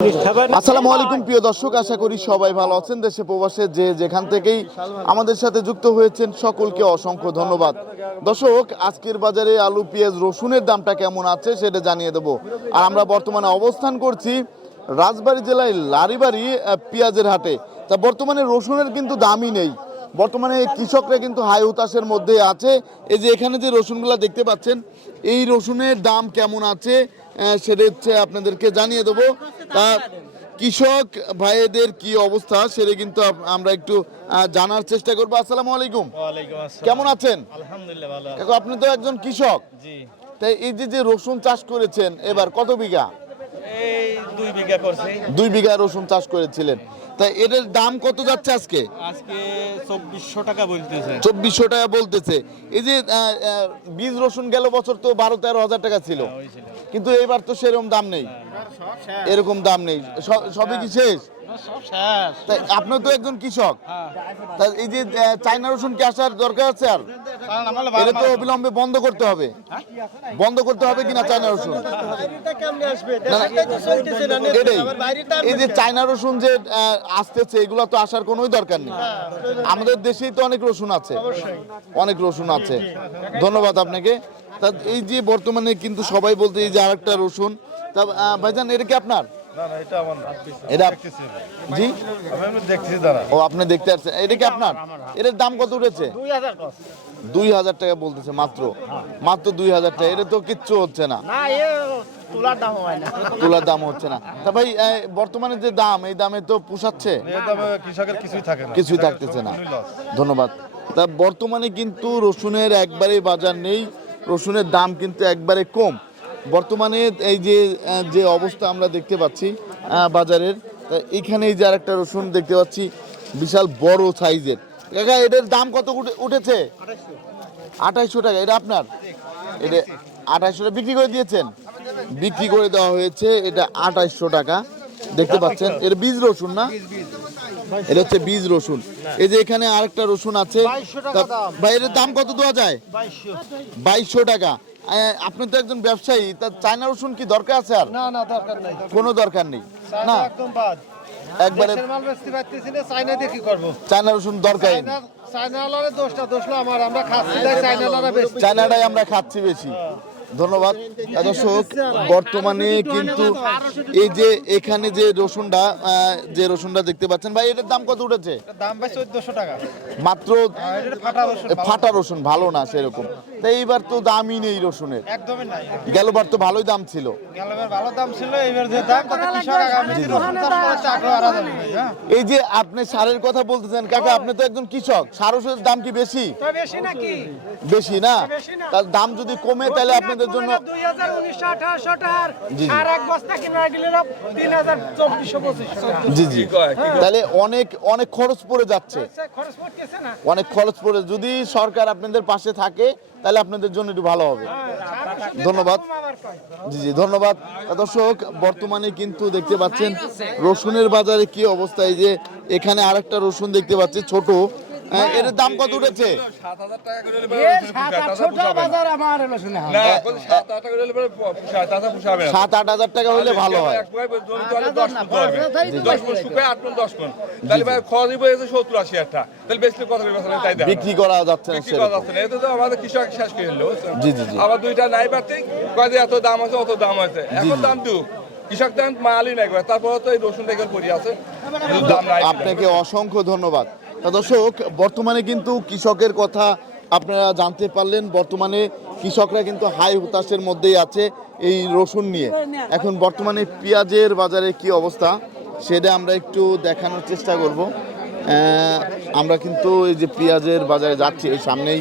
আসসালামু আলাইকুম, প্রিয় দর্শক, আশা করি সবাই ভালো আছেন। দেশে প্রবাসে যে যেখান থেকেই আমাদের সাথে যুক্ত হয়েছেন, সকলকে অসংখ্য ধন্যবাদ। দর্শক, আজকের বাজারে আলু, পেঁয়াজ, রসুনের দামটা কেমন আছে সেটা জানিয়ে দেবো। আর আমরা বর্তমানে অবস্থান করছি রাজবাড়ী জেলায় লারিবাড়ি পেঁয়াজের হাটে। তা বর্তমানে রসুনের কিন্তু দামই নেই। বর্তমানে কৃষকরা কিন্তু হাই উতাসের মধ্যে আছে। এই যে এখানে যে রসুনগুলো দেখতে পাচ্ছেন, এই রসুনের দাম কেমন আছে? সেটা হচ্ছে আপনাদেরকে জানিয়ে দেবো। তা কৃষক ভাইদের কি অবস্থা সেটা কিন্তু আমরা একটু জানার চেষ্টা করব। আসসালামু আলাইকুম। কেমন আছেন? আলহামদুলিল্লাহ দেখো আপনি তো একজন কৃষক। তাই এই যে যে রসুন চাষ করেছেন এবার কত বিঘা? দুই বিঘা করছি। দুই বিঘা রসুন চাষ করেছিলেন। তাই এটার দাম কত যাচ্ছে আজকে? আজকে চব্বিশশো টাকা বলতেছে। চব্বিশশো টাকা বলতেছে। এই যে বীজ রসুন গেল বছর তো বারো তেরো হাজার টাকা ছিল। কিন্তু এইবার তো সেরকম দাম নেই। এরকম দাম নেই। সবই কি শেষ। আপনার তো একজন কৃষক। হ্যাঁ। এই যে চায়না রসুন কি আসার দরকার আছে আর? এটা তো অবিলম্বে বন্ধ করতে হবে। বন্ধ করতে হবে কিনা চায়না রসুন? এই যে চায়না রসুন যে আসতেছে এগুলো তো আসার কোনোই দরকার নেই। আমাদের দেশেই তো অনেক রসুন আছে। অনেক রসুন আছে। ধন্যবাদ আপনাকে। তা এই যে বর্তমানে কিন্তু সবাই বলতে এই যে আরেকটা রসুন তা ভাইজান এটা কি আপনার? না না এটা আমার এটা দেখতেছি জি? ও আপনি দেখতে আসছেন। এটা কি আপনার? এটার দাম কত উঠেছে? দুই হাজার টাকা বলতেছে মাত্র। মাত্র দুই হাজার টাকা। এটা তো কিচ্ছু হচ্ছে না। না এ তোলার দাম না। তোলার দাম হচ্ছে না। তা ভাই বর্তমানে যে দাম এই দামে তো পোষাচ্ছে? এর দামে কৃষকের কিছুই থাকে না। কিছুই থাকতেছে না। ধন্যবাদ। তা বর্তমানে কিন্তু রসুনের একবারেই বাজার নেই। রসুনের দাম কিন্তু একবারে কম। বর্তমানে এই যে যে অবস্থা আমরা দেখতে পাচ্ছি বাজারের এখানে এই যে আরেকটা রসুন দেখতে পাচ্ছি বিশাল বড় সাইজের। কাকা এটার দাম কত উঠে- উঠেছে? আঠাইশশো টাকা। এটা আপনার? এটা আঠাইশশো টাকা। বিক্রি করে দিয়েছেন? বিক্রি করে দেওয়া হয়েছে এটা আঠাইশশো টাকা। দেখতে পাচ্ছেন এটা বীজ রসুন না? এটা হচ্ছে বীজ রসুন। এই যে এখানে আরেকটা রসুন আছে ভাই এটার দাম কত দেওয়া যায়? বাইশশো টাকা। আপনি তো একজন ব্যবসায়ী তা চায়না রসুন কি দরকার আছে আর? না না দরকার নাই। কোনো দরকার নেই। না? একদম বাদ। একবারে মাল বেচতে পারতেছি না চায়না দিয়ে কি করব? চায়না রসুন দরকার নেই। চায়না লরে দোষটা দোষলো আমার আমরা খাচ্ছি চায়না লরে বেশি চায়নাটাই আমরা খাচ্ছি বেশি। ধন্যবাদ। দর্শক বর্তমানে কিন্তু এই যে এখানে যে রসুনটা যে রসুনটা দেখতে পাচ্ছেন ভাই এটার দাম কত উঠেছে? দাম ভাই চোদ্দশো টাকা। মাত্র ফাটা রসুন ভালো। না সেরকম। তাই এইবার তো দামই নেই রসুনের। একদমই নাই। গেলবার তো ভালোই দাম ছিল। গেলবার ভালো দাম ছিল এবার যে দাম তাতে কৃষক আগামী রসুন চাষ করে চাকরি হারা যাবে ভাই, হ্যাঁ। এই যে আপনি সারের কথা বলতেছেন কাকা আপনি তো একজন কৃষক সার ওষুধের দাম কি বেশি? বেশি নাকি? বেশি না। তার দাম যদি কমে তাহলে আপনাদের জন্য টাকার জি, জি। তাহলে অনেক অনেক খরচ পড়ে যাচ্ছে। আচ্ছা, খরচ পড়তেছে না। অনেক খরচ পড়ে যদি সরকার আপনাদের পাশে থাকে তাহলে আপনাদের জন্য একটু ভালো হবে। ধন্যবাদ। আবার কয়। জি জি ধন্যবাদ। দর্শক বর্তমানে কিন্তু দেখতে পাচ্ছেন রসুনের বাজারে কি অবস্থা? এই যে এখানে আরেকটা রসুন দেখতে পাচ্ছি ছোট। হ্যাঁ, এর দাম কত উঠেছে? সাত হয়। আট হাজার টাকা হলে ভালো হয়। বিক্রি করা যাচ্ছে না সেরকম। জি, জি, জি। আবার দুইটা নাই পারতে এত দাম আছে অত দাম আছে। এখন দাম দু কৃষক দাম মালই নাই তারপর তো এই রসুন দেখে পড়ি আছে। দাম নাই। আপনাকে অসংখ্য ধন্যবাদ। দর্শক, বর্তমানে কিন্তু কৃষকের কথা আপনারা জানতে পারলেন, বর্তমানে কৃষকরা কিন্তু হাই হতাশের মধ্যেই আছে এই রসুন নিয়ে। এখন বর্তমানে পেঁয়াজের বাজারে কি অবস্থা, সেটা আমরা একটু দেখানোর চেষ্টা করব। আমরা কিন্তু এই যে পেঁয়াজের বাজারে যাচ্ছি, এই সামনেই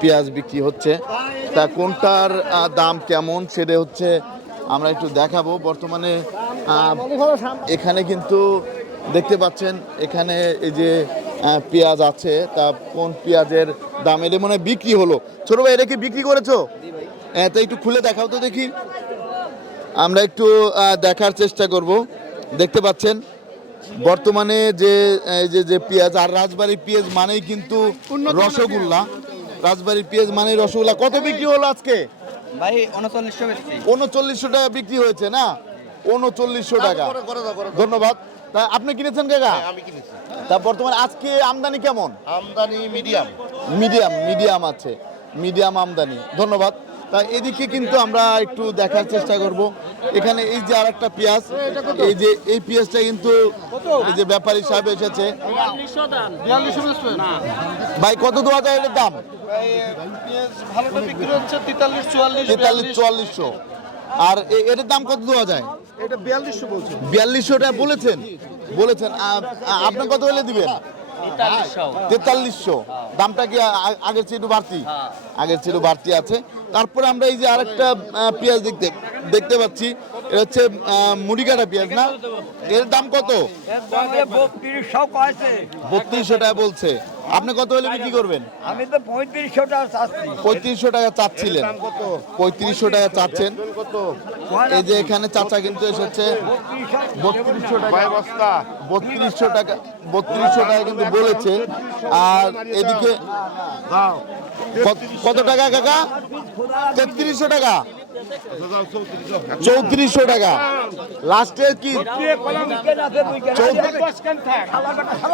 পেঁয়াজ বিক্রি হচ্ছে। তা কোনটার দাম কেমন, সেটা হচ্ছে আমরা একটু দেখাবো। বর্তমানে এখানে কিন্তু দেখতে পাচ্ছেন, এখানে এই যে পেঁয়াজ আছে তা কোন পেঁয়াজের দাম? এটা মনে হয় বিক্রি হলো। ছোট ভাই এটা কি বিক্রি করেছ? হ্যাঁ তা একটু খুলে দেখাও তো দেখি। আমরা একটু দেখার চেষ্টা করব। দেখতে পাচ্ছেন বর্তমানে যে এই যে যে পেঁয়াজ আর রাজবাড়ির পেঁয়াজ মানেই কিন্তু রসগোল্লা। রাজবাড়ির পেঁয়াজ মানেই রসগোল্লা। কত বিক্রি হলো আজকে? ভাই উনচল্লিশশো টাকা বিক্রি হয়েছে না? উনচল্লিশশো টাকা। ধন্যবাদ। তা আপনি কিনেছেন কাকা? আমি কিনেছি। তা বর্তমানে আজকে আমদানি কেমন? আমদানি মিডিয়াম মিডিয়াম মিডিয়াম আছে। মিডিয়াম আমদানি। ধন্যবাদ। তা এদিকে কিন্তু আমরা একটু দেখার চেষ্টা করব। এখানে এই যে আরেকটা পেঁয়াজ এই যে এই পেঁয়াজটা কিন্তু এই যে ব্যাপারী সাহেব এসেছে। ভাই কত দেওয়া যায় এটার দাম? ভালোটা বিক্রি হচ্ছে তেতাল্লিশ চুয়াল্লিশ তেতাল্লিশ চুয়াল্লিশশো। আর এ- এটার দাম কত দেওয়া যায়? এটা বিয়াল্লিশশো বলছে বলেছেন। বলেছেন আপনি কত হলে দিবেন? তেতাল্লিশশো। দামটা কি আগের চেয়ে একটু বাড়তি? আগের চেয়ে একটু বাড়তি আছে। তারপরে আমরা এই যে আরেকটা পেঁয়াজ দেখতে দেখতে পাচ্ছি। এটা হচ্ছে আহ, মুড়িকাটা পেঁয়াজ না? এর দাম কত? বত্রিশশো টাকা বলছে। আপনি কত হলে বিক্রি করবেন? আমি তো পঁয়ত্রিশশো টাকা চাচ্ছি। পঁয়ত্রিশশো টাকা চাচ্ছিলেন। পঁয়ত্রিশশো টাকা চাচ্ছেন। এই যে এখানে চাচা কিন্তু এসেছে। বত্রিশশো টাকা। বস্তা? বত্রিশশো টাকা বত্রিশশো টাকা কিন্তু বলেছে। আর এদিকে কত- কত টাকা কাকা? তেত্রিশশো টাকা। চৌত্রিশশো টাকা। লাস্টে কি?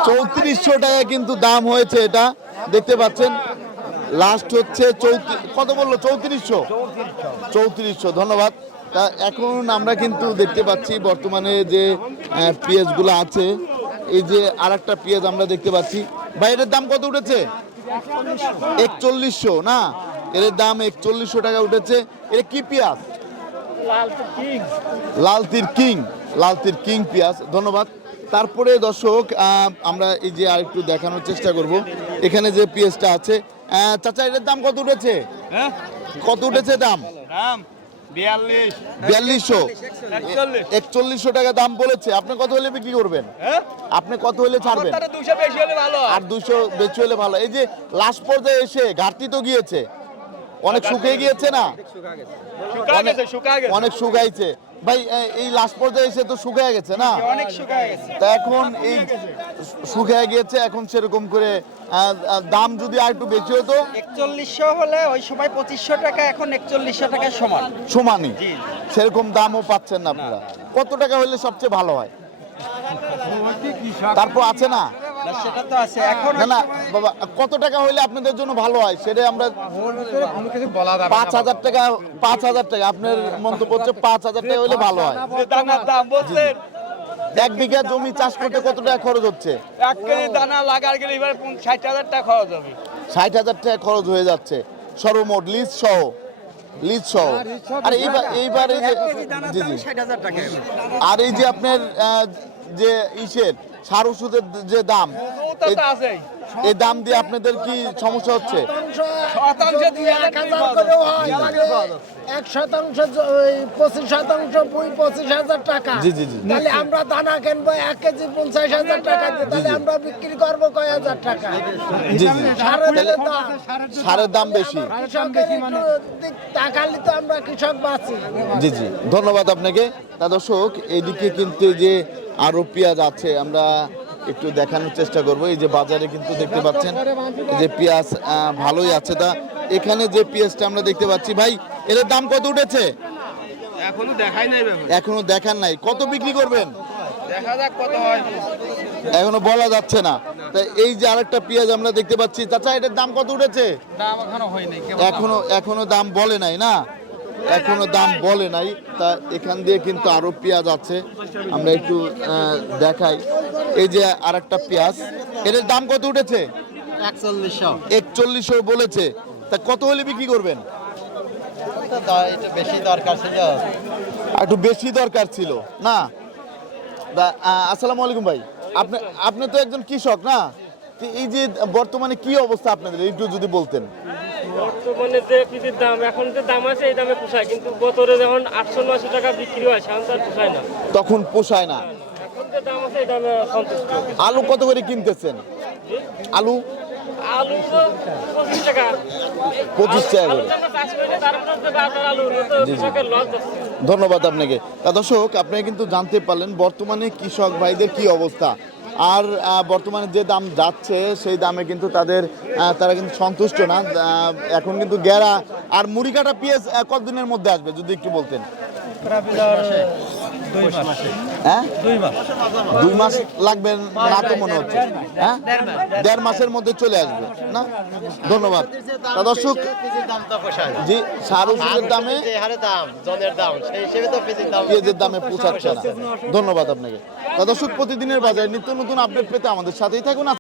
চৌত্রিশশো টাকা কিন্তু দাম হয়েছে এটা। দেখতে পাচ্ছেন লাস্ট হচ্ছে কত বলল? চৌত্রিশশো? চৌত্রিশশো, ধন্যবাদ। তা এখন আমরা কিন্তু দেখতে পাচ্ছি বর্তমানে যে পেঁয়াজগুলো আছে। এই যে আর একটা পেঁয়াজ আমরা দেখতে পাচ্ছি। ভাই দাম কত উঠেছে? একচল্লিশশো, না? এর দাম একচল্লিশশো টাকা উঠেছে। এটা কি পেঁয়াজ? লালতির কিং। লালতির কিং পেঁয়াজ ধন্যবাদ। তারপরে দর্শক আমরা এই যে আরেকটু দেখানোর চেষ্টা করব। এখানে যে পেঁয়াজটা আছে চাচা এটার দাম কত উঠেছে? কত উঠেছে দাম? বিয়াল্লিশশো। একচল্লিশশো টাকা দাম বলেছে। আপনি কত হলে বিক্রি করবেন? আপনি কত হলে ছাড়বেন? আর দুশো বেশি হলে ভালো এই যে লাস্ট পর্যায়ে এসে ঘাটতি তো গিয়েছে। অনেক শুকিয়ে গিয়েছে না? অনেক- অনেক শুকাইছে। ভাই এই লাস্ট পর্যায়ে এসে তো শুকিয়ে গেছে না? অনেক শুকায় গেছে। তা এখন এই শুকিয়ে গিয়েছে এখন সেরকম করে দাম যদি আর একটু বেশি হতো? একচল্লিশশো হলে ওই সময় পঁচিশশো টাকা এখন একচল্লিশশো টাকার সমান। সমানই। সেরকম দামও পাচ্ছেন না আপনারা। কত টাকা হলে সবচেয়ে ভালো হয়? তারপর আছে না, সেটা তো আছে। এখন না না বাবা কত টাকা হলে আপনাদের জন্য ভালো হয়? সেটা আমরা পাঁচ হাজার টাকা পাঁচ হাজার টাকা আপনার মন্তব্য হচ্ছে পাঁচ হাজার টাকা হলে ভালো হয়। দাম বলছেন। এক বিঘা জমি চাষ করতে কত টাকা খরচ হচ্ছে? এক কেজি দানা লাগার গেলে এবার ষাট হাজার টাকা খরচ হবে। ষাট হাজার টাকা খরচ হয়ে যাচ্ছে। সর্বমোট লিজ সহ লিজ সহ। আর এইবার এইবার এই যে আর এই যে আপনার যে ইসের সার ওষুধের যে দাম। তো এই- দাম দিয়ে আপনাদের কি সমস্যা হচ্ছে? এক শতাংশ ওই পঁচিশ শতাংশ বই পঁচিশ হাজার টাকা। জি জি জি। তাহলে আমরা দানা কিনবো এক কেজি পঞ্চাশ হাজার টাকা দিয়ে তাহলে আমরা বিক্রি করব কয় হাজার টাকা? জি জি সারের দাম। বেশি। দিক তো আমরা কৃষক বাঁচি। জি জি। ধন্যবাদ আপনাকে। তা দর্শক এইদিকে কিন্তু যে আরও পেঁয়াজ আছে আমরা একটু দেখানোর চেষ্টা করব। এই যে বাজারে কিন্তু দেখতে পাচ্ছেন যে পেঁয়াজ ভালোই আছে তা। এখানে যে পেঁয়াজটা আমরা দেখতে পাচ্ছি ভাই এর দাম কত উঠেছে? এখনও দেখাই নাই এখনও দেখার নাই। কত বিক্রি করবেন? দেখা যাক কত হয়। এখনও বলা যাচ্ছে না। তা এই যে আরেকটা পেঁয়াজ আমরা দেখতে পাচ্ছি চাচা এটার দাম কত উঠেছে? দাম এখনও হয়নি এখনও এখনও দাম বলে নাই না? এখনও দাম বলে নাই। তা এখান দিয়ে কিন্তু আরও পেঁয়াজ আছে। আমরা একটু দেখাই। এই যে আর একটা পেঁয়াজ এটার দাম কত উঠেছে? একচল্লিশশো। বলেছে। তা কত হলে বিক্রি করবেন? বেশি দরকার ছিল। একটু বেশি দরকার ছিল। না? আসসালামু আলাইকুম ভাই। আপনি আপনি তো একজন কৃষক না? এই যে বর্তমানে কি অবস্থা আপনাদের? একটু যদি বলতেন। বর্তমানে যে পিসির দাম এখন যে দাম আছে এই দামে পোষায়। কিন্তু বছরে যখন আটশো নশো টাকা বিক্রি হয় সেখান তার পোষায় না। তখন পোষায় না। এখন যে দাম আছে এই দামে সন্তুষ্ট। আলু কত করে কিনতেছেন? আলু? আলু পঁচিশ টাকা। পঁচিশ টাকা ধন্যবাদ আপনাকে। দর্শক আপনি কিন্তু জানতে পারলেন বর্তমানে কৃষক ভাইদের কি অবস্থা। আর বর্তমানে যে দাম যাচ্ছে, সেই দামে কিন্তু তাদের তারা কিন্তু সন্তুষ্ট না। এখন কিন্তু গেরা আর মুড়ি কাটা পেঁয়াজ কতদিনের মধ্যে আসবে, যদি একটু বলতেন? হ্যাঁ? দুই মাস। লাগবে না তো মনে হচ্ছে। হ্যাঁ? দেড় মাসের মধ্যে চলে আসবে। না? ধন্যবাদ। দর্শক। জি সার ওষুধের দামে পেঁয়াজের দামে পোষাচ্ছে না। ধন্যবাদ আপনাকে। দর্শক প্রতিদিনের বাজারে নিত্য নতুন আপডেট পেতে আমাদের সাথেই থাকুন।